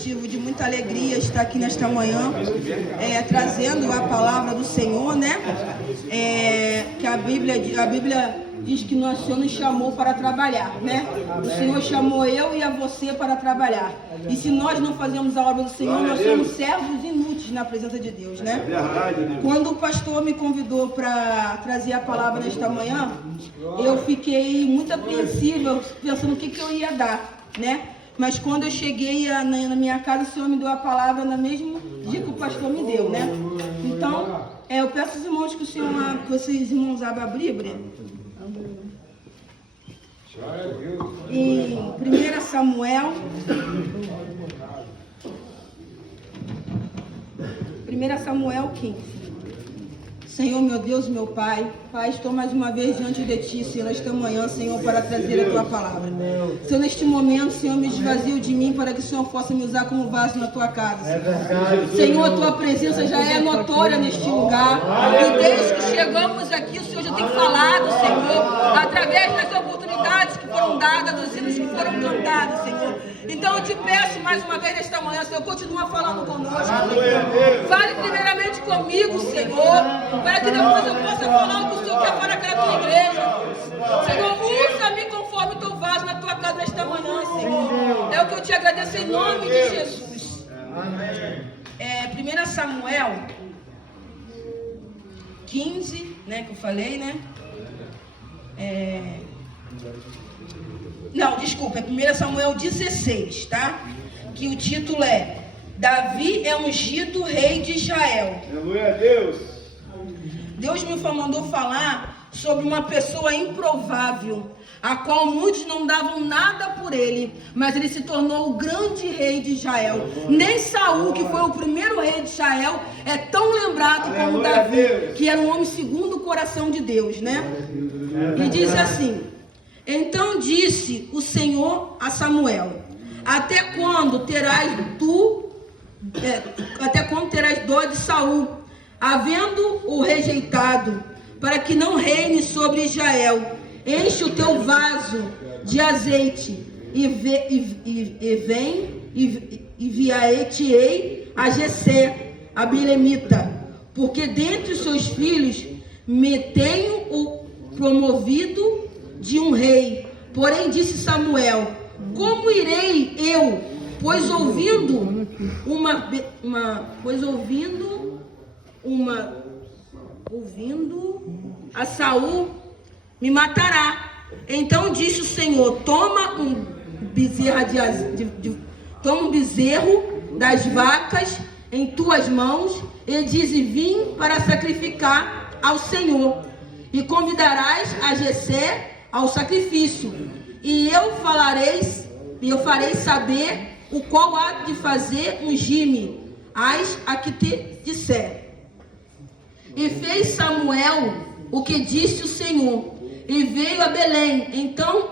motivo de muita alegria estar aqui nesta manhã, trazendo a palavra do Senhor, né? Que a Bíblia diz que o Senhor nos chamou para trabalhar, né? O Senhor chamou eu e a você para trabalhar. E se nós não fazemos a obra do Senhor, nós somos servos inúteis na presença de Deus, né? Quando o pastor me convidou para trazer a palavra nesta manhã, eu fiquei muito apreensiva, pensando o que eu ia dar, né? Mas quando eu cheguei na minha casa, o Senhor me deu a palavra no mesmo dia que o pastor me deu, né? Então, eu peço aos irmãos que vocês irmãos abram a Bíblia. Em 1 Samuel 15. Senhor, meu Deus, meu Pai, estou mais uma vez diante de Ti, Senhor, nesta manhã, Senhor, para trazer a Tua palavra. Senhor, neste momento, Senhor, me esvazio de mim para que o Senhor possa me usar como vaso na Tua casa. Senhor, a Tua presença já é notória neste lugar. E desde que chegamos aqui, o Senhor já tem falado, Senhor, através das oportunidades que foram dadas, dos hinos que foram cantados, Senhor. Então eu te peço mais uma vez nesta manhã, Senhor, continua falando conosco, Senhor. Fale primeiramente comigo, Senhor, para que depois eu possa falar o que o Senhor quer para aquela tua igreja. Senhor, usa-me conforme teu vaso na tua casa nesta manhã, Senhor. É o que eu te agradeço em nome de Jesus. 1 Samuel 15, né, que eu falei, né? Não, desculpa, é 1 Samuel 16, tá? Que o título é Davi é ungido rei de Israel. Aleluia a Deus. Deus me mandou falar sobre uma pessoa improvável, a qual muitos não davam nada por ele, mas ele se tornou o grande rei de Israel. Nem Saul, que foi o primeiro rei de Israel, é tão lembrado como Davi, que era um homem segundo o coração de Deus, né? E diz assim: então disse o Senhor a Samuel: até quando terás dó de Saul, havendo o rejeitado, para que não reine sobre Israel? Enche o teu vaso de azeite e enviar-te-ei a Jessé, a Bilemita, porque dentre os seus filhos me tenho o promovido de um rei. Porém disse Samuel: como irei eu, pois ouvindo a Saul me matará. Então disse o Senhor: toma um bezerro das vacas em tuas mãos e dize: vim para sacrificar ao Senhor, e convidarás a Jessé ao sacrifício, e eu farei saber o qual há de fazer ungir-me, a que te disser. E fez Samuel o que disse o Senhor, e veio a Belém. Então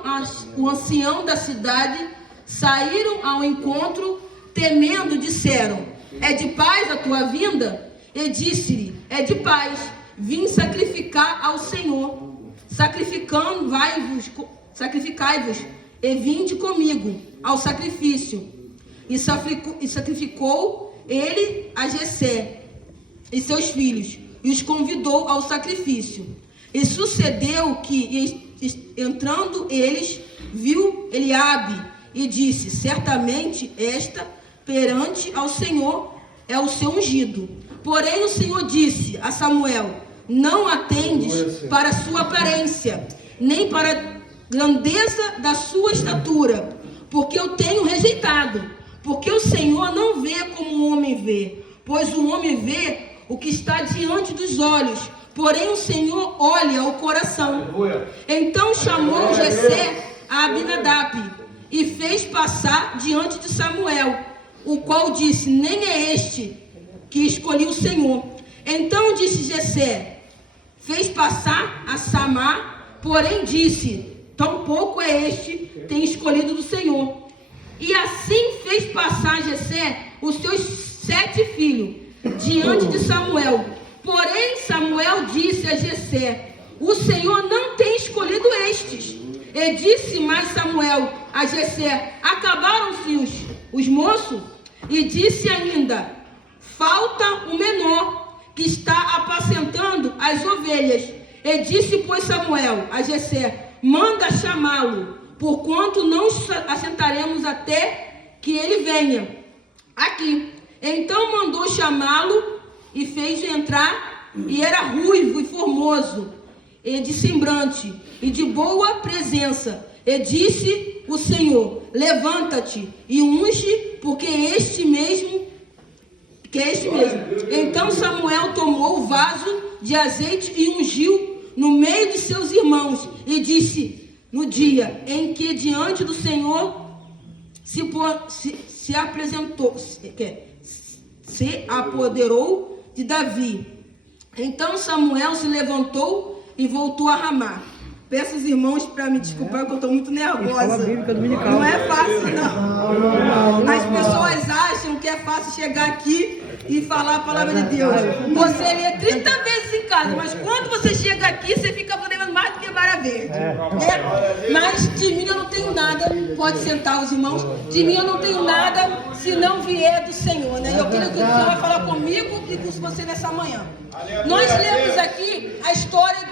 o ancião da cidade saíram ao encontro, temendo, disseram: é de paz a tua vinda? E disse-lhe: é de paz, vim sacrificar ao Senhor. Sacrificai-vos e vinde comigo ao sacrifício. E sacrificou ele a Jessé e seus filhos, e os convidou ao sacrifício. E sucedeu que, entrando eles, viu Eliabe, e disse: certamente esta perante ao Senhor é o seu ungido. Porém o Senhor disse a Samuel: não atendes para a sua aparência, nem para a grandeza da sua estatura, porque eu tenho rejeitado. Porque o Senhor não vê como o homem vê, pois o homem vê o que está diante dos olhos, porém o Senhor olha o coração. Então chamou Jessé a Abinadab e fez passar diante de Samuel, o qual disse: nem é este que escolhi o Senhor. Então disse Jessé: fez passar a Samar, porém disse: tampouco é este tem escolhido do Senhor. E assim fez passar Jessé os seus 7 filhos diante de Samuel. Porém Samuel disse a Jessé: o Senhor não tem escolhido estes. E disse mais Samuel a Jessé: acabaram-se os moços? E disse ainda: falta o menor, que está apacentando as ovelhas. E disse, pois, Samuel a Jessé: manda chamá-lo, porquanto não assentaremos até que ele venha aqui. Então mandou chamá-lo e fez entrar, e era ruivo e formoso, e de semblante, e de boa presença. E disse o Senhor: levanta-te e unge, porque é este mesmo. Então Samuel tomou o vaso de azeite e ungiu no meio de seus irmãos, e disse: no dia em que diante do Senhor se apoderou de Davi. Então Samuel se levantou e voltou a Ramá. Peço aos irmãos para me desculpar, porque eu estou muito nervosa. Não é fácil, não. As pessoas acham que é fácil chegar aqui e falar a palavra de Deus. Você lê 30 vezes em casa, mas quando você chega aqui, você fica podendo mais do que vara verde. Mas de mim eu não tenho nada. Pode sentar os irmãos. De mim eu não tenho nada se não vier do Senhor, né? Eu quero que o Senhor vai falar comigo e com você nessa manhã. Nós lemos aqui a história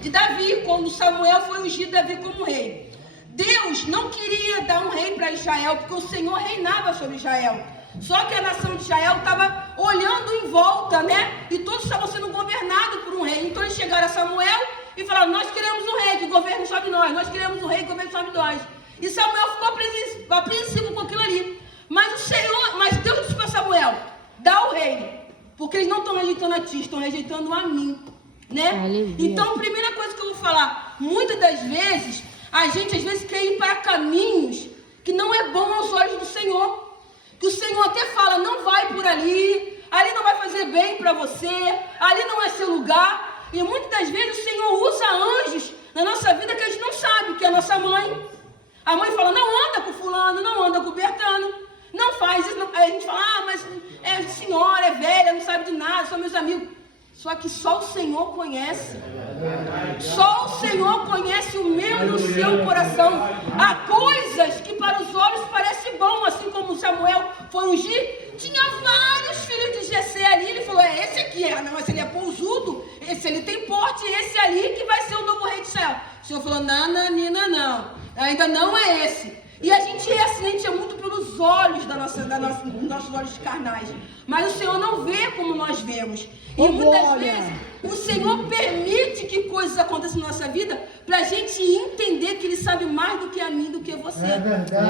de Davi, quando Samuel foi ungir Davi como rei. Deus não queria dar um rei para Israel, porque o Senhor reinava sobre Israel. Só que a nação de Israel estava olhando em volta, né? E todos estavam sendo governados por um rei. Então eles chegaram a Samuel e falaram: nós queremos um rei que governe sobre nós. Nós queremos um rei que governe sobre nós. E Samuel ficou apreensivo com aquilo ali. Mas Deus disse para Samuel: dá o rei, porque eles não estão rejeitando a ti, estão rejeitando a mim. Né? Então, a primeira coisa que eu vou falar, muitas das vezes, a gente às vezes quer ir para caminhos que não é bom aos olhos do Senhor. Que o Senhor até fala: não vai por ali, ali não vai fazer bem para você, ali não é seu lugar. E muitas das vezes o Senhor usa anjos na nossa vida que a gente não sabe, que é a nossa mãe. A mãe fala: não anda com fulano, não anda com Bertano, não faz isso. Aí a gente fala: mas é senhora, é velha, não sabe de nada, são meus amigos. Só que só o Senhor conhece. Só o Senhor conhece o meu e o seu coração. Há coisas que para os olhos parecem bom, assim como Samuel foi ungir. Tinha vários filhos de Jessé ali. Ele falou: esse aqui não, mas ele é pousudo, esse ali tem porte, esse ali que vai ser o novo rei de Israel. O Senhor falou: não, ainda não é esse. E a gente é assim, a gente é muito pelos olhos dos nossos olhos carnais. Mas o Senhor não vê como nós vemos. E muitas vezes o Senhor permite que coisas aconteçam na nossa vida para a gente entender que Ele sabe mais do que a mim, do que você.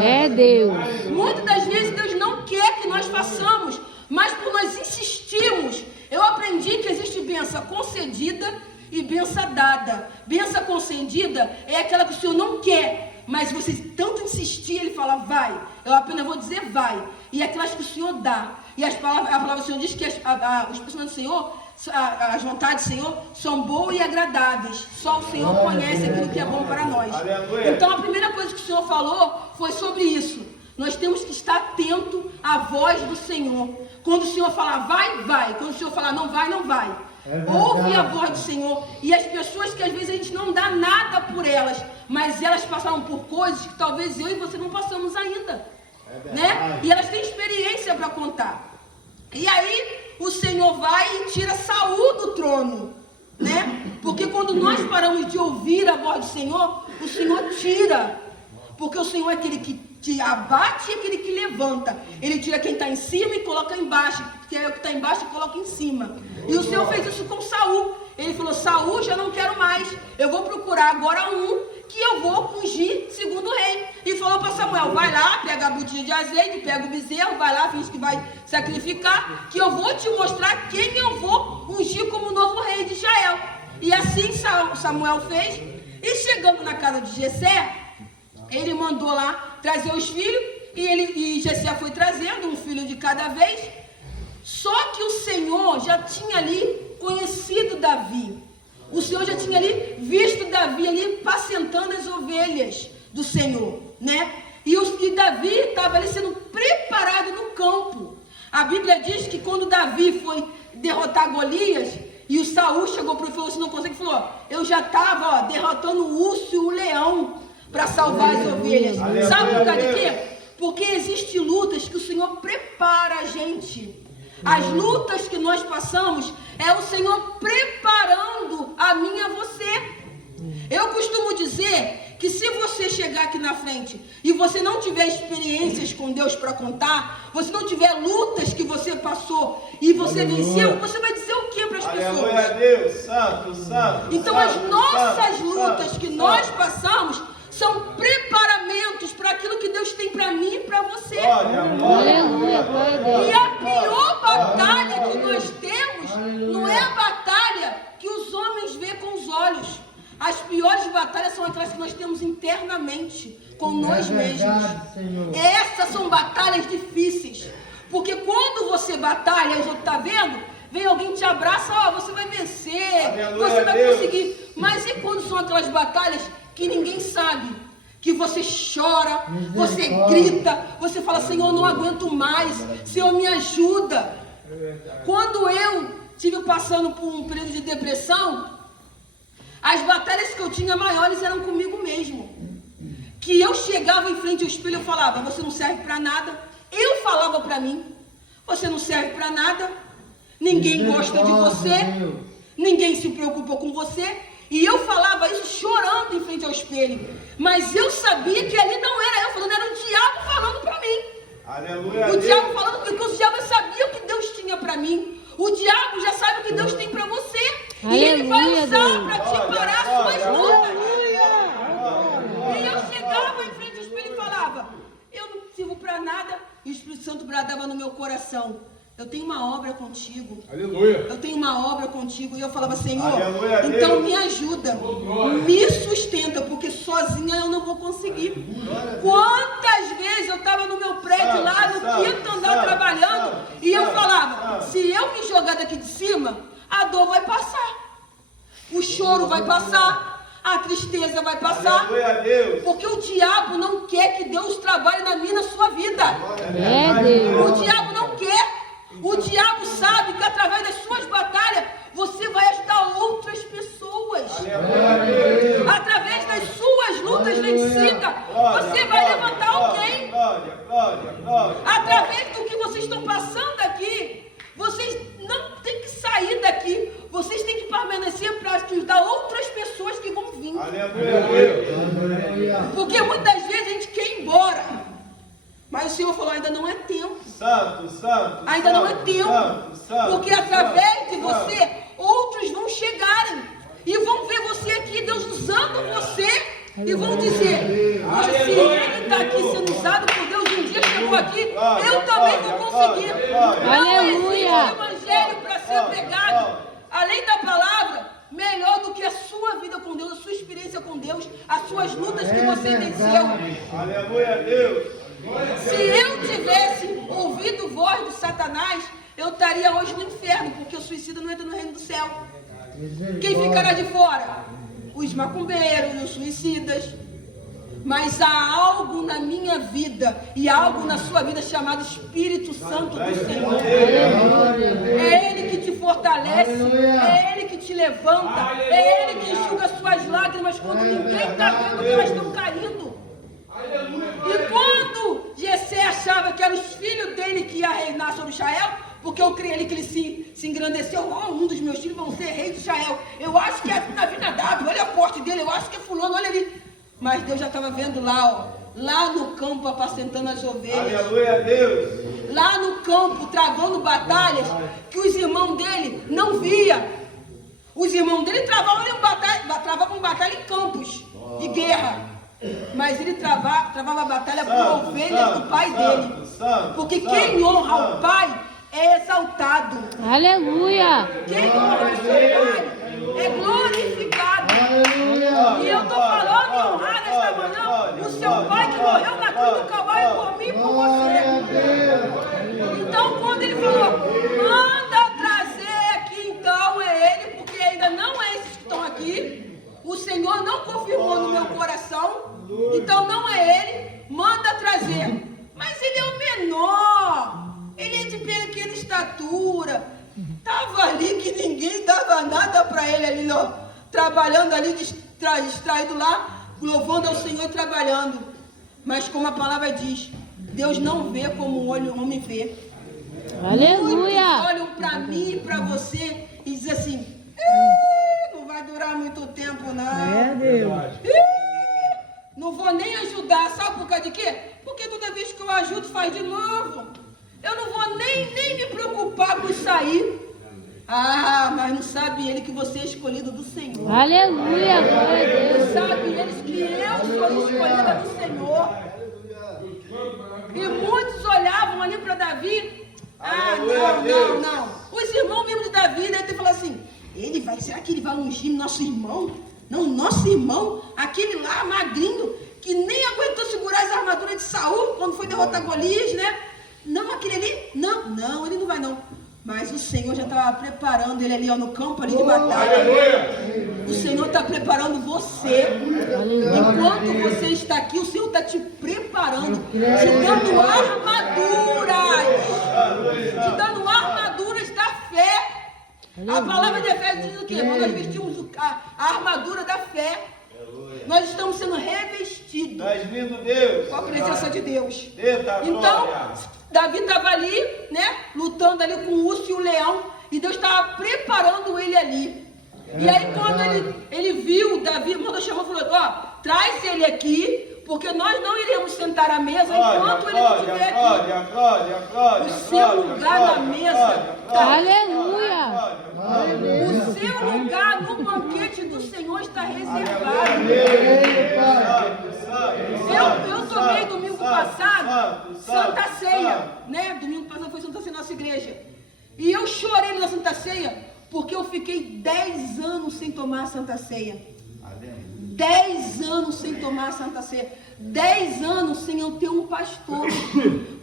É Deus. Muitas das vezes Deus não quer que nós façamos, mas por nós insistirmos. Eu aprendi que existe bênção concedida e bênção dada. Bênção concedida é aquela que o Senhor não quer, mas você tanto insistir, Ele fala: vai. Eu apenas vou dizer vai. E aquelas que o Senhor dá. E a palavra do Senhor diz que os pensamentos do Senhor, as vontades do Senhor, são boas e agradáveis. Só o Senhor conhece aquilo que é bom para nós. Então a primeira coisa que o Senhor falou foi sobre isso. Nós temos que estar atento à voz do Senhor. Quando o Senhor falar vai, vai. Quando o Senhor falar não vai, não vai. Ouve a voz do Senhor. E as pessoas que às vezes a gente não dá nada por elas, mas elas passaram por coisas que talvez eu e você não passamos ainda, né? E elas têm experiência para contar. E aí o Senhor vai e tira Saul do trono, né? Porque quando nós paramos de ouvir a voz do Senhor, o Senhor tira. Porque o Senhor é aquele que te abate e aquele que levanta. Ele tira quem está em cima e coloca embaixo, que é o que está embaixo e coloca em cima. E o Senhor fez isso com Saul. Ele falou: Saul, já não quero mais. Eu vou procurar agora um que eu vou ungir segundo rei. E falou para Samuel: vai lá, pega a botinha de azeite, pega o bezerro, vai lá, finge que vai sacrificar, que eu vou te mostrar quem eu vou ungir como novo rei de Israel. E assim Samuel fez. E chegando na casa de Jessé, ele mandou lá trazer os filhos, e Jessé foi trazendo um filho de cada vez. Só que o Senhor já tinha ali conhecido Davi. O Senhor já tinha ali visto Davi ali pacentando as ovelhas do Senhor, né? E Davi estava ali sendo preparado no campo. A Bíblia diz que quando Davi foi derrotar Golias, e o Saul chegou para ele e falou: se não consegue, falou: eu já estava derrotando o urso e o leão para salvar as ovelhas. Sabe por causa de quê? Porque existem lutas que o Senhor prepara gente. As lutas que nós passamos é o Senhor preparando a mim e a você. Eu costumo dizer que se você chegar aqui na frente e você não tiver experiências com Deus para contar, você não tiver lutas que você passou e você venceu, você vai dizer o que para as pessoas? Aleluia a Deus, santo, santo. Então santo, as nossas santo, lutas santo, que santo. nós passamos são preparamentos para aquilo que Deus tem para mim e para você. Glória, glória, Aleluia, glória a Deus. E a pior batalha que nós temos não é a batalha que os homens veem com os olhos. As piores batalhas são aquelas que nós temos internamente, com nós mesmos. Essas são batalhas difíceis. Porque quando você batalha e os outros estão vendo, vem alguém te abraça, ó, você vai vencer, Aleluia, você vai Deus. conseguir. Mas e quando são aquelas batalhas que ninguém sabe? Que você chora, você grita, você fala, Senhor, não aguento mais, Senhor, me ajuda. Quando eu estive passando por um período de depressão, as batalhas que eu tinha maiores eram comigo mesmo. Que eu chegava em frente ao espelho e falava, você não serve para nada. Eu falava para mim, você não serve para nada, ninguém gosta de você, ninguém se preocupa com você. E eu falava isso chorando em frente ao espelho. Mas eu sabia que ali não era eu falando, era o diabo falando para mim. Aleluia a O Deus. diabo falando, porque o diabo sabia o que Deus tinha para mim. O diabo já sabe o que Deus tem para você. E ele vai Aleluia, usar Deus. para te parar as suas lutas. E eu chegava em frente ao espelho e falava, eu não sirvo para nada. E o Espírito Santo bradava no meu coração, eu tenho uma obra contigo. Aleluia. Eu tenho uma obra contigo. E eu falava, Senhor, Aleluia, então Deus. me ajuda, me sustenta, porque sozinha eu não vou conseguir. Quantas vezes eu estava no meu prédio lá no quinto andar trabalhando e eu falava, se eu me jogar daqui de cima, a dor vai passar, o choro vai passar, a tristeza vai passar, Aleluia a Deus. porque o diabo não quer que Deus trabalhe na minha e na sua vida. É Deus. O diabo não quer. O diabo sabe que através das suas batalhas você vai ajudar outras pessoas. Aleluia a Deus. Através das suas lutas vencidas, você vai levantar alguém. Glória, glória, glória. Através do que vocês estão passando aqui, vocês não têm que sair daqui. Vocês têm que permanecer para ajudar outras pessoas que vão vir. Aleluia a Deus. Porque muitas vezes a gente quer ir embora. Mas o Senhor falou, ainda não é tempo. Santo, santo. Ainda não é santo, tempo. santo, santo, Porque através santo, de santo. você, outros vão chegarem. E vão ver você aqui, Deus usando você. E vão dizer, poxa, se ele está aqui sendo usado por Deus, um dia chegou aqui, eu também vou conseguir. Não Aleluia. existe evangelho para ser pregado, além da palavra, melhor do que a sua vida com Deus, a sua experiência com Deus, as suas lutas que você venceu. Aleluia a Deus. Se eu tivesse ouvido voz de Satanás, eu estaria hoje no inferno, porque o suicida não entra no reino do céu. Quem ficará de fora? Os macumbeiros, os suicidas. Mas há algo na minha vida e algo na sua vida chamado Espírito Santo do Senhor. É Ele que te fortalece, é Ele que te levanta, é Ele que enxuga suas lágrimas quando ninguém está vendo que elas estão caindo. E quando Jessé achava que eram os filhos dele que ia reinar sobre Israel, porque eu creio ali que ele se engrandeceu, um dos meus filhos vão ser rei de Israel. Eu acho que é Abinadab, olha a porte dele, eu acho que é fulano, olha ali. Mas Deus já estava vendo lá, lá no campo apacentando as ovelhas. Aleluia a Deus. Lá no campo, travando batalhas que os irmãos dele não via. Os irmãos dele travavam batalha em campos de guerra. Mas ele travava a batalha por ovelhas do pai dele. Porque quem honra o pai é exaltado. Aleluia. Quem honra o seu pai é glorificado. E eu estou falando em honrar nesta manhã o seu pai que morreu na cruz do Calvário por mim e por você. Então quando ele falou, manda trazer aqui, então é ele, porque ainda não é esses que estão aqui. O Senhor não confirmou no meu coração, então não é ele, manda trazer. Mas ele é o menor, ele é de pequena estatura, estava ali que ninguém dava nada para ele ali, ó, trabalhando ali, distraído lá, louvando ao Senhor e trabalhando. Mas como a palavra diz, Deus não vê como o olho homem vê. Aleluia. Muitos olham para mim e para você e dizem assim: não vai durar muito tempo, não. Deus. Não vou nem ajudar, sabe por causa de quê? Porque toda vez que eu ajudo, faz de novo. Eu não vou nem me preocupar com isso aí. Ah, mas não sabe ele que você é escolhido do Senhor. Aleluia. Glória a Não Deus. sabe eles que eu sou escolhida do Senhor. E muitos olhavam ali para Davi. Ah, não. Os irmãos mesmo de Davi, né, ele falou assim: será que ele vai ungir nosso irmão? Não, nosso irmão, aquele lá magrinho, que nem aguentou segurar as armaduras de Saul quando foi derrotar Golias, né? Não, aquele ali, não, ele não vai não. Mas o Senhor já estava preparando ele ali, ó, no campo ali de batalha. O Senhor está preparando você. Enquanto você está aqui, o Senhor está te preparando, te dando armaduras da fé. A palavra de Efésios diz o quê? Nós vestimos a armadura da fé. Nós estamos sendo revestidos Mas lindo Deus. com a presença de Deus. Eita, Então, glória. Davi estava ali, né? Lutando ali com o urso e o leão. E Deus estava preparando ele ali. E aí quando ele viu, Davi mandou chamar e falou: ó, traz ele aqui, porque nós não iremos sentar à mesa enquanto ele não estiver aqui. Glória. O seu lugar na mesa. Aleluia. O seu lugar no banquete do Senhor está reservado. Eu tomei domingo passado Santa Ceia, né? Domingo passado foi Santa Ceia na nossa igreja. E eu chorei na Santa Ceia, porque eu fiquei 10 anos sem tomar a Santa Ceia. 10 anos sem tomar a Santa Ceia. 10 anos sem eu ter um pastor.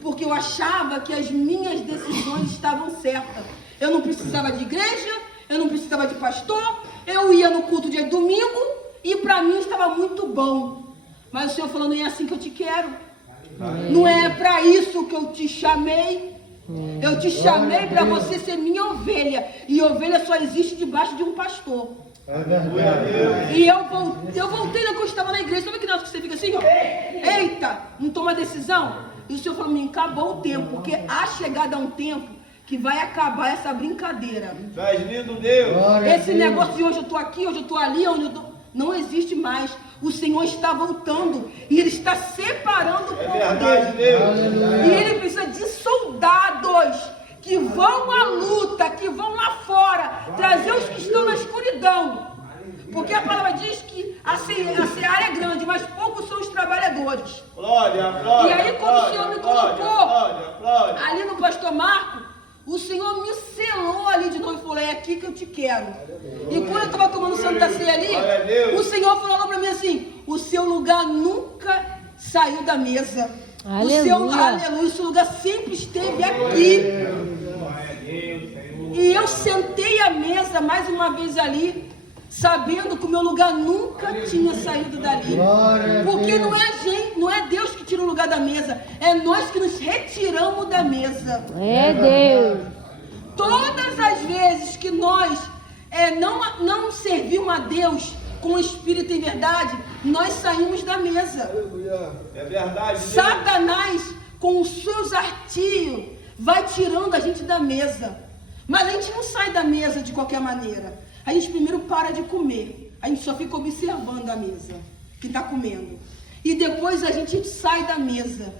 Porque eu achava que as minhas decisões estavam certas. Eu não precisava de igreja, eu não precisava de pastor, eu ia no culto de domingo e para mim estava muito bom. Mas o Senhor falou: não é assim que eu te quero. Não é para isso que eu te chamei. Eu te chamei para você ser minha ovelha. E ovelha só existe debaixo de um pastor. E eu voltei quando eu estava na igreja. Sabe que não, que você fica assim, ó? Eita, não toma decisão? E o Senhor falou: me acabou o tempo. Porque há chegada a um tempo que vai acabar essa brincadeira. Mas lindo Deus. Esse negócio de hoje eu estou aqui, hoje eu estou ali, onde eu tô, não existe mais. O Senhor está voltando e Ele está separando o povo Verdade, dele. Deus. E Ele precisa de soldados que vão à luta, que vão lá fora, trazer os que estão na escuridão. Porque a palavra diz que a seara é grande, mas poucos são os trabalhadores. Glória. E aí quando o Senhor me colocou ali no pastor Marco, o Senhor me selou ali de novo e falou: é aqui que eu te quero. E quando eu estava tomando Santa Ceia ali, o Senhor falou para mim assim: o seu lugar nunca saiu da mesa. Aleluia. O seu lugar sempre esteve aqui. E eu sentei à mesa mais uma vez ali, sabendo que o meu lugar nunca tinha saído dali. Porque não é Deus que tira o lugar da mesa, é nós que nos retiramos da mesa. É Deus. Todas as vezes que nós não servimos a Deus com o Espírito em verdade, nós saímos da mesa. É verdade, Deus. Satanás, com os seus artios, vai tirando a gente da mesa. Mas a gente não sai da mesa de qualquer maneira. A gente primeiro para de comer. A gente só fica observando a mesa que está comendo. E depois a gente sai da mesa.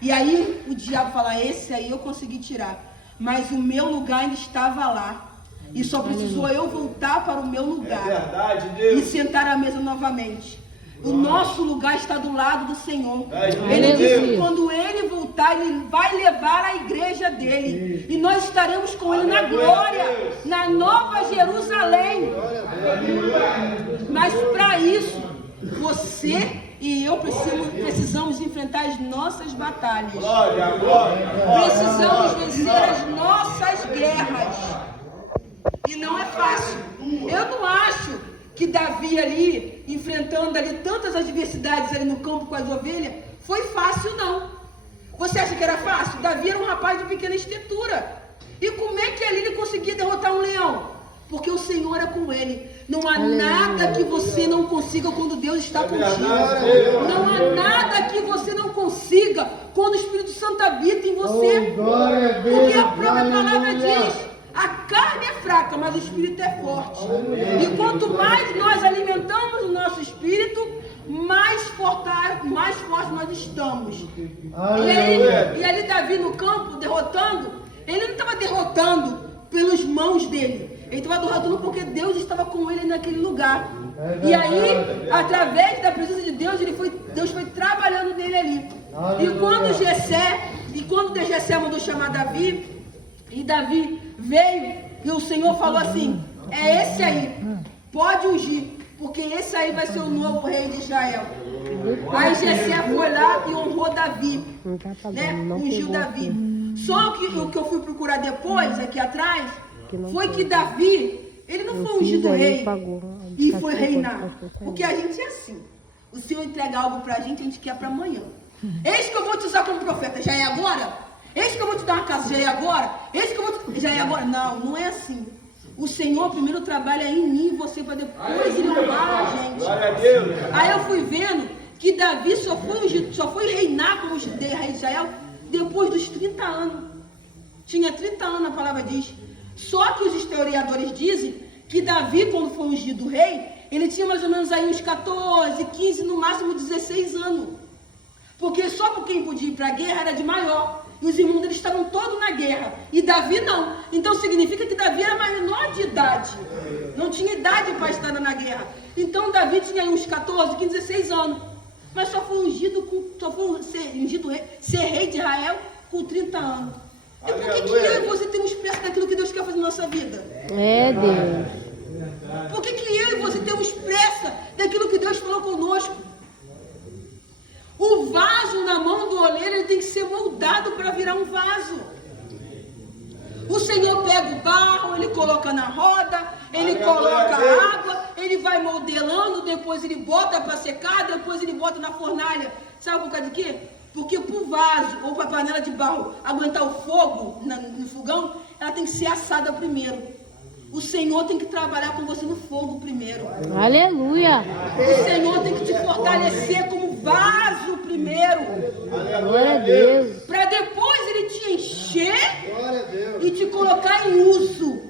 E aí o diabo fala: esse aí eu consegui tirar. Mas o meu lugar ainda estava lá. E só precisou eu voltar para o meu lugar. É verdade, E Deus. sentar à mesa novamente. O nosso lugar está do lado do Senhor. Aleluia. Ele disse que quando Ele voltar, Ele vai levar a igreja dele. E nós estaremos com Ele na glória, na Nova Jerusalém. Mas para isso, você e eu precisamos enfrentar as nossas batalhas. Glória. Precisamos vencer as nossas guerras. E não é fácil. Eu não acho que Davi ali, enfrentando ali tantas adversidades ali no campo com as ovelhas, foi fácil não. Você acha que era fácil? Davi era um rapaz de pequena estatura. E como é que ali ele conseguia derrotar um leão? porque o Senhor é com ele. Não há nada que você não consiga quando Deus está contigo. Não há nada que você não consiga quando o Espírito Santo habita em você. Porque a própria palavra diz: a carne é fraca, mas o Espírito é forte. E quanto mais nós alimentamos o nosso Espírito, mais forte nós estamos. E ali Davi no campo, derrotando, ele não estava derrotando pelas mãos dele. Ele estava derrotando porque Deus estava com ele naquele lugar. E aí, através da presença de Deus, Deus foi trabalhando nele ali. E quando Jessé mandou chamar Davi, e Davi veio, e o Senhor falou assim: é esse aí, pode ungir, porque esse aí vai ser o novo rei de Israel. Aí Jessé foi lá e honrou Davi, né? Ungiu Davi. Só que o que eu fui procurar depois, aqui atrás, foi que Davi, ele não foi ungido rei e foi reinar. Porque a gente é assim. O Senhor entrega algo pra gente, a gente quer pra amanhã. Eis que eu vou te usar como profeta, já é agora? Eis que eu vou te dar uma casa, já é agora? Eis que eu vou te... já é agora? Não, não é assim. O Senhor primeiro trabalha em mim e você para depois ele honrar a gente. Glória a Deus. Aí eu fui vendo que Davi só foi reinar como rei de Israel depois dos 30 anos. Tinha 30 anos, a palavra diz. Só que os historiadores dizem que Davi, quando foi ungido rei, ele tinha mais ou menos aí uns 14, 15, no máximo 16 anos. Porque só por quem podia ir para a guerra era de maior. E os irmãos deles estavam todos na guerra. E Davi não. Então significa que Davi era menor de idade. Não tinha idade para estar na guerra. Então Davi tinha aí uns 14, 15, 16 anos. Mas só foi ungido ser rei de Israel com 30 anos. E por que eu e você temos pressa daquilo que Deus quer fazer na nossa vida? É Deus. Por que eu e você temos pressa daquilo que Deus falou conosco? O vaso na mão do oleiro, ele tem que ser moldado para virar um vaso. O Senhor pega o barro, ele coloca na roda, ele coloca a água, ele vai modelando, depois ele bota para secar, depois ele bota na fornalha. Sabe por causa de quê? Porque para o vaso ou para a panela de barro aguentar o fogo no fogão, ela tem que ser assada primeiro. O Senhor tem que trabalhar com você no fogo primeiro. Aleluia. O Senhor tem que te fortalecer como vaso primeiro. Glória a Deus. Para depois ele te encher e te colocar em uso.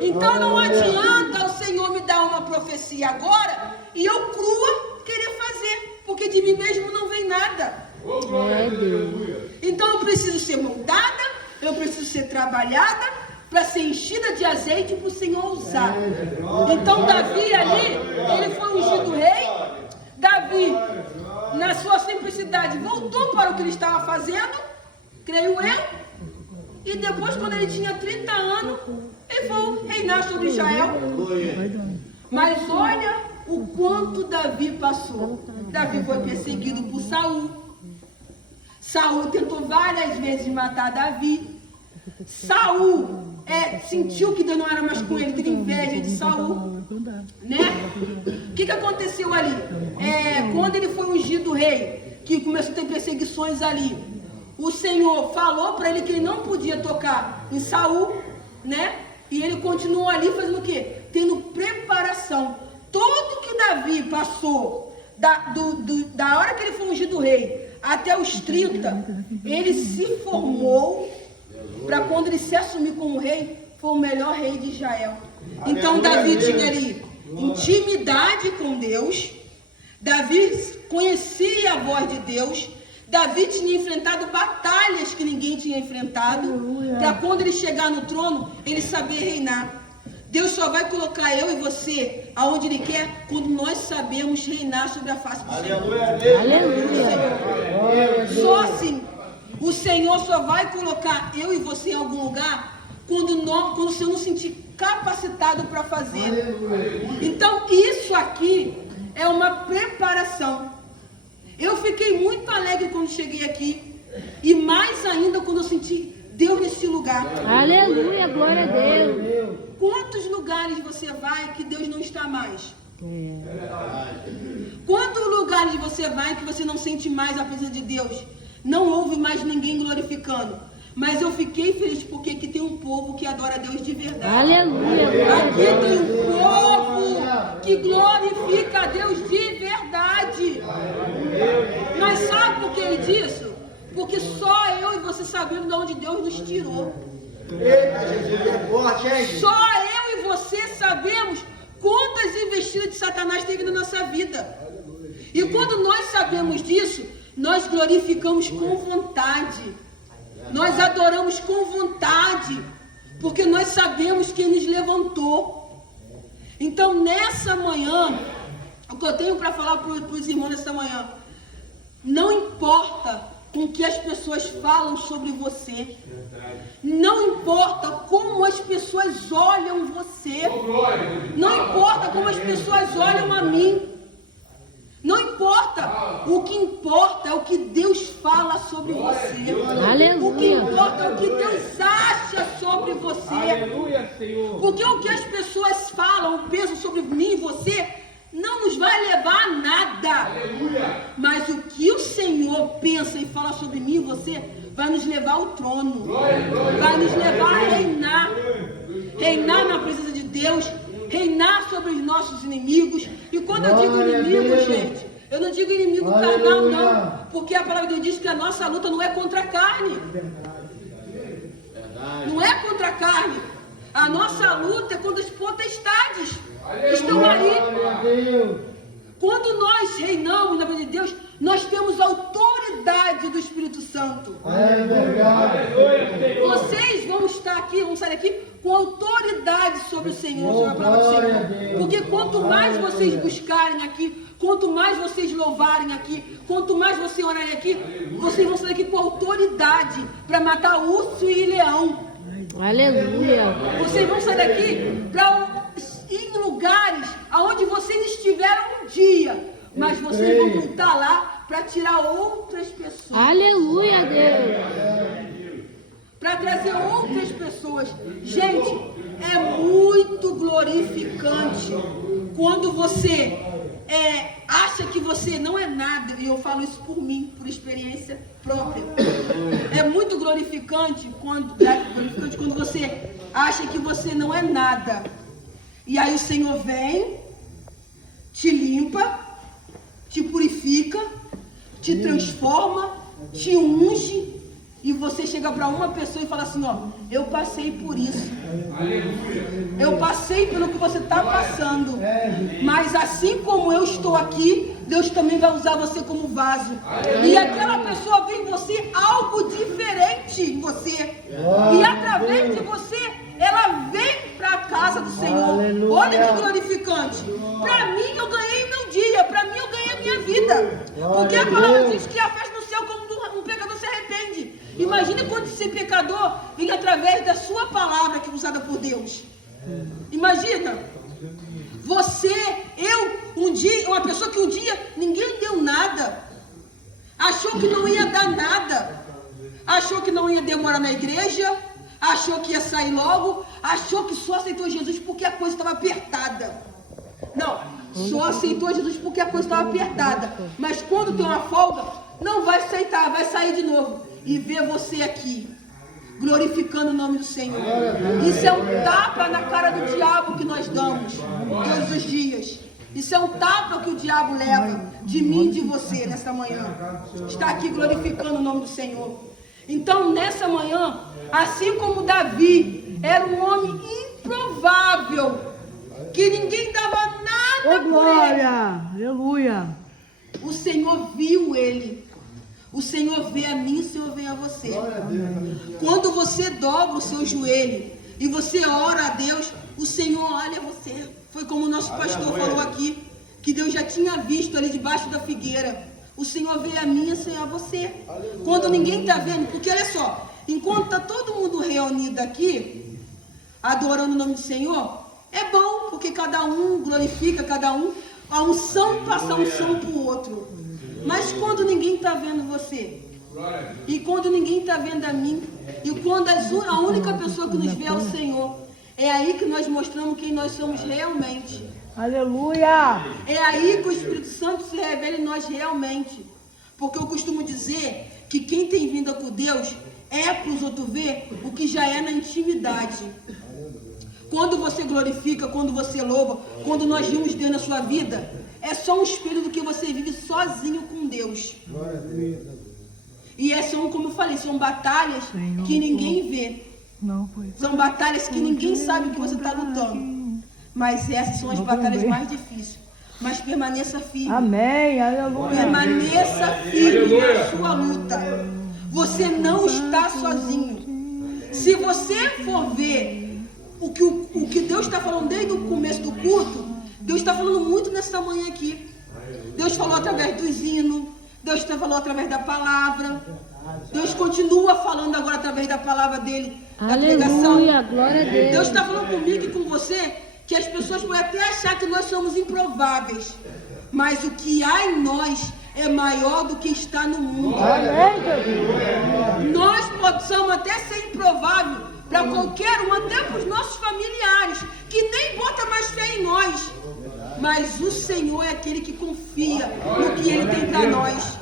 Então não adianta o Senhor me dar uma profecia agora e eu crua querer fazer. Porque de mim mesmo não vem nada. É Deus. Então eu preciso ser moldada, eu preciso ser trabalhada para ser enchida de azeite para o Senhor usar. Então Davi ali, ele foi ungido rei. Davi, na sua simplicidade, voltou para o que ele estava fazendo, creio eu. E depois, quando ele tinha 30 anos, ele foi reinar sobre Israel. Mas olha o quanto Davi passou. Davi foi perseguido por Saul. Saul tentou várias vezes matar Davi. Saul sentiu que Deus não era mais com ele, teve inveja de Saul, né? O que aconteceu ali? Quando ele foi ungido rei, que começou a ter perseguições ali, o Senhor falou para ele que ele não podia tocar em Saul, né? E ele continuou ali fazendo o quê? Tendo preparação. Tudo que Davi passou, da hora que ele foi ungido rei até os 30, ele se formou para quando ele se assumir como rei, foi o melhor rei de Israel. Então Davi tinha ali intimidade com Deus, Davi conhecia a voz de Deus, Davi tinha enfrentado batalhas que ninguém tinha enfrentado, para quando ele chegar no trono, ele saber reinar. Deus só vai colocar eu e você aonde Ele quer quando nós sabemos reinar sobre a face do Senhor. Aleluia. Só assim. O Senhor só vai colocar eu e você em algum lugar quando o Senhor nos sentir capacitado para fazer. Então isso aqui é uma preparação. Eu fiquei muito alegre quando cheguei aqui e mais ainda quando eu senti Deus nesse lugar. Aleluia, glória a Deus. Quantos lugares você vai que Deus não está mais? Quantos lugares você vai que você não sente mais a presença de Deus? Não ouve mais ninguém glorificando. Mas eu fiquei feliz porque aqui tem um povo que adora a Deus de verdade. Aleluia. Glória a Aqui Deus. tem um povo que glorifica a Deus de verdade. Mas sabe por que ele disse? Porque só eu e você sabemos de onde Deus nos tirou. Eita, Jesus, é forte, hein? Só eu e você sabemos quantas investidas de Satanás teve na nossa vida. E quando nós sabemos disso, nós glorificamos com vontade. Nós adoramos com vontade. Porque nós sabemos quem nos levantou. Então, nessa manhã, o que eu tenho para falar para os irmãos nessa manhã, não importa com que as pessoas falam sobre você. Não importa como as pessoas olham você. Não importa como as pessoas olham a mim. Não importa. O que importa é o que Deus fala sobre você. Aleluia. O que importa é o que Deus acha sobre você. Aleluia, Senhor. Porque o que as pessoas falam, pensam sobre mim e você, não nos vai levar a nada. Mas o que o Senhor pensa e fala sobre mim e você vai nos levar ao trono. Vai nos levar a reinar. Reinar na presença de Deus. Reinar sobre os nossos inimigos. E quando eu digo inimigo, gente, eu não digo inimigo carnal, não. Porque a palavra de Deus diz que a nossa luta não é contra a carne. Não é contra a carne. A nossa luta é contra as potestades. Estão aí. Quando nós reinamos na presença de Deus, nós temos autoridade do Espírito Santo. É verdade. Vocês vão estar aqui, vão sair aqui com autoridade sobre o Senhor, sobre a palavra do Senhor. Porque quanto mais vocês buscarem aqui, quanto mais vocês louvarem aqui, quanto mais vocês orarem aqui, vocês vão sair aqui com autoridade para matar urso e leão. Aleluia. Vocês vão sair daqui para ir em lugares aonde vocês estiveram um dia, mas vocês vão voltar lá para tirar outras pessoas. Aleluia, Deus. Para trazer outras pessoas. Gente, é muito glorificante quando você acha que você não é nada, e eu falo isso por mim, por experiência própria. É muito glorificante quando você acha que você não é nada. E aí o Senhor vem, te limpa, te purifica, te transforma, te unge, e você chega para uma pessoa e fala assim, ó, eu passei por isso. Eu passei pelo que você está passando. Mas assim como eu estou aqui, Deus também vai usar você como vaso. E aquela pessoa vê em você algo diferente em você. E através de você, ela vem para a casa do Senhor. Olha que glorificante. Para mim, eu ganhei meu dia. Para mim, eu ganhei a minha vida. Porque a palavra diz que a festa no céu quando um pecador se arrepende. Imagine quando esse pecador vem através da sua palavra que é usada por Deus. Imagina. Você, um dia, uma pessoa que um dia ninguém deu nada. Achou que não ia dar nada. Achou que não ia demorar na igreja. Achou que ia sair logo. Achou que só aceitou Jesus porque a coisa estava apertada. Não, só aceitou Jesus porque a coisa estava apertada. Mas quando tem uma folga, não vai aceitar, vai sair de novo. E ver você aqui, glorificando o nome do Senhor. Isso é um tapa na cara do diabo que nós damos todos os dias. Isso é um tapa que o diabo leva de mim e de você nessa manhã. Está aqui glorificando o nome do Senhor. Então, nessa manhã, assim como Davi era um homem improvável, que ninguém dava nada por ele. Aleluia. O Senhor viu ele. O Senhor vê a mim, o Senhor vê a você. Quando você dobra o seu joelho e você ora a Deus, o Senhor olha você. Foi como o nosso pastor falou aqui, que Deus já tinha visto ali debaixo da figueira. O Senhor vê a mim, o Senhor a você. Quando ninguém está vendo, porque olha só, enquanto está todo mundo reunido aqui, adorando o nome do Senhor, é bom, porque cada um glorifica, cada um, a unção passa a unção para o outro. Mas quando ninguém está vendo você, e quando ninguém está vendo a mim, e quando a única pessoa que nos vê é o Senhor, é aí que nós mostramos quem nós somos realmente. Aleluia. É aí que o Espírito Santo se revela em nós realmente. Porque eu costumo dizer que quem tem vinda com Deus é para os outros ver o que já é na intimidade. Quando você glorifica, quando você louva, quando nós vimos Deus na sua vida, é só um espelho do que você vive sozinho com Deus. E são, como eu falei, são batalhas que ninguém vê. São batalhas que ninguém sabe que você está lutando. Mas essas são as batalhas mais difíceis. Mas permaneça firme. Amém, aleluia. Permaneça firme na sua luta. Você não está sozinho. Se você for ver o que Deus está falando desde o começo do culto, Deus está falando muito nessa manhã aqui. Deus falou através dos hinos. Deus falou através da palavra. Deus continua falando agora através da palavra dele, da pregação. Aleluia, glória a Deus. Deus está falando comigo e com você que as pessoas podem até achar que nós somos improváveis, mas o que há em nós é maior do que está no mundo. Nós possamos até ser improvável para qualquer um, até para os nossos familiares, que nem bota mais fé em nós. Mas o Senhor é aquele que confia no que Ele tem para nós.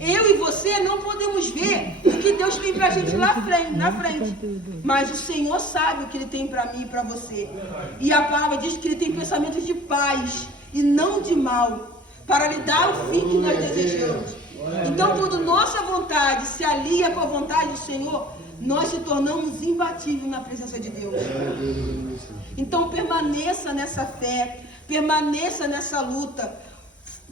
Eu e você não podemos ver o que Deus tem para a gente lá na frente. Mas o Senhor sabe o que Ele tem para mim e para você. E a palavra diz que Ele tem pensamentos de paz e não de mal, para lhe dar o fim que nós desejamos. Então, quando nossa vontade se alia com a vontade do Senhor, nós se tornamos imbatíveis na presença de Deus. Então, permaneça nessa fé, permaneça nessa luta.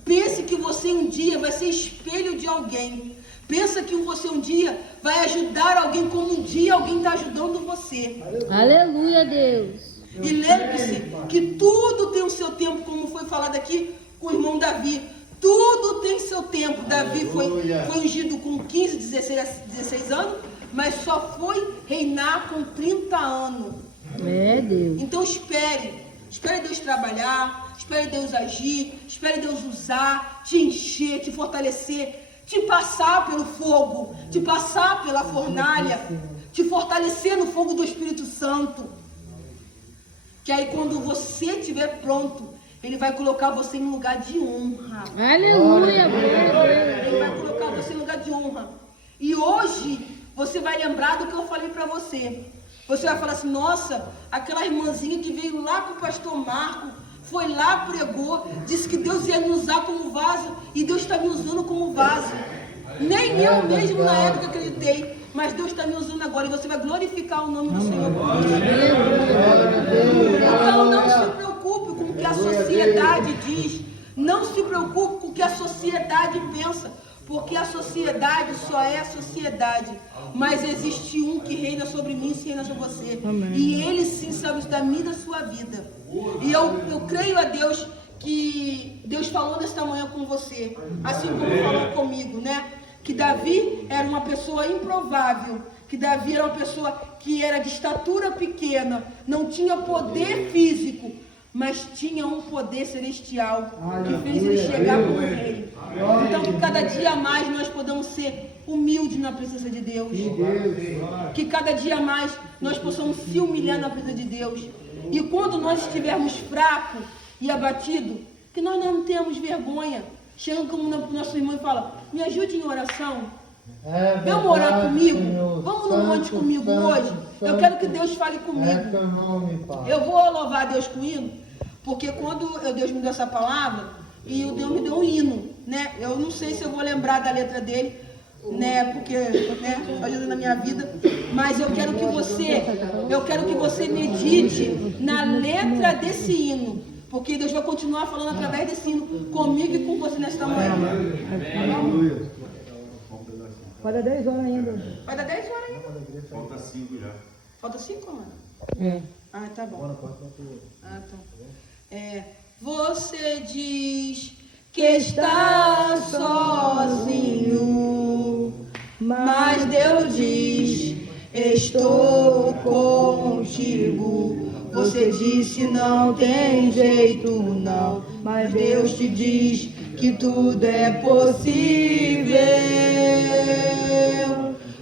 Pense que você um dia vai ser espelho de alguém. Pensa que você um dia vai ajudar alguém como um dia alguém está ajudando você. Aleluia, Deus. E lembre-se que tudo tem o seu tempo, como foi falado aqui com o irmão Davi. Tudo tem seu tempo. Davi foi ungido com 15, 16 anos, mas só foi reinar com 30 anos. É, Deus. Então espere Deus trabalhar, espere Deus agir, espere Deus usar, te encher, te fortalecer, te passar pelo fogo, te passar pela fornalha, te fortalecer no fogo do Espírito Santo. Que aí quando você estiver pronto, Ele vai colocar você em um lugar de honra. Aleluia, glória a Deus. Ele vai colocar você em um lugar de honra. E hoje você vai lembrar do que eu falei para você. Você vai falar assim, nossa, aquela irmãzinha que veio lá com o pastor Marco, foi lá, pregou, disse que Deus ia me usar como vaso, e Deus está me usando como vaso. Nem eu mesmo na época acreditei, mas Deus está me usando agora, e você vai glorificar o nome do Senhor. Então não se preocupe com o que a sociedade diz, não se preocupe com o que a sociedade pensa, porque a sociedade só é a sociedade. Mas existe um que reina sobre mim e reina sobre você. Amém. E Ele sim sabe da minha e da sua vida. E eu creio a Deus que Deus falou nesta manhã com você, assim como falou comigo, né? Que Davi era uma pessoa improvável, que Davi era uma pessoa que era de estatura pequena, não tinha poder físico, mas tinha um poder celestial que fez ele chegar como rei. Então que cada dia mais nós podamos ser humildes na presença de Deus. Que cada dia mais nós possamos se humilhar na presença de Deus. E quando nós estivermos fracos e abatidos, que nós não temos vergonha. Chega como o nosso irmão e fala, me ajude em oração. Vamos orar comigo? Vamos no monte comigo hoje? Eu quero que Deus fale comigo. Eu vou louvar a Deus com hino, porque quando Deus me deu essa palavra, e o Deus me deu um hino, né? Eu não sei se eu vou lembrar da letra dele, né? Porque, né, ajuda na minha vida. Mas eu quero que você medite na letra desse hino, porque Deus vai continuar falando através desse hino comigo e com você nesta manhã. Aleluia. Vai dar 10 horas ainda. Vai dar 10 horas ainda? Falta 5 já. Falta 5, mano? É. Ah, tá bom. Ah, tá. Você diz que está sozinho, mas Deus diz, estou contigo. Você disse não tem jeito não, mas Deus te diz que tudo é possível.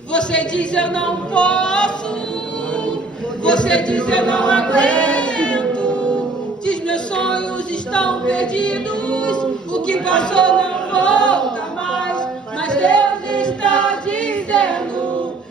Você diz eu não posso, você diz eu não aguento, diz meus sonhos estão perdidos, o que passou não volta mais, mas Deus está dizendo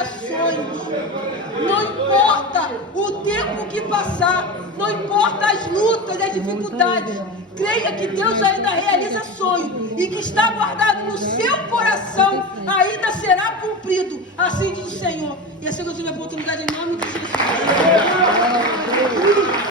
realiza sonhos. Não importa o tempo que passar, não importa as lutas, as dificuldades. Creia que Deus ainda realiza sonho e que está guardado no seu coração ainda será cumprido. Assim diz o Senhor. E assim eu tive a oportunidade em nome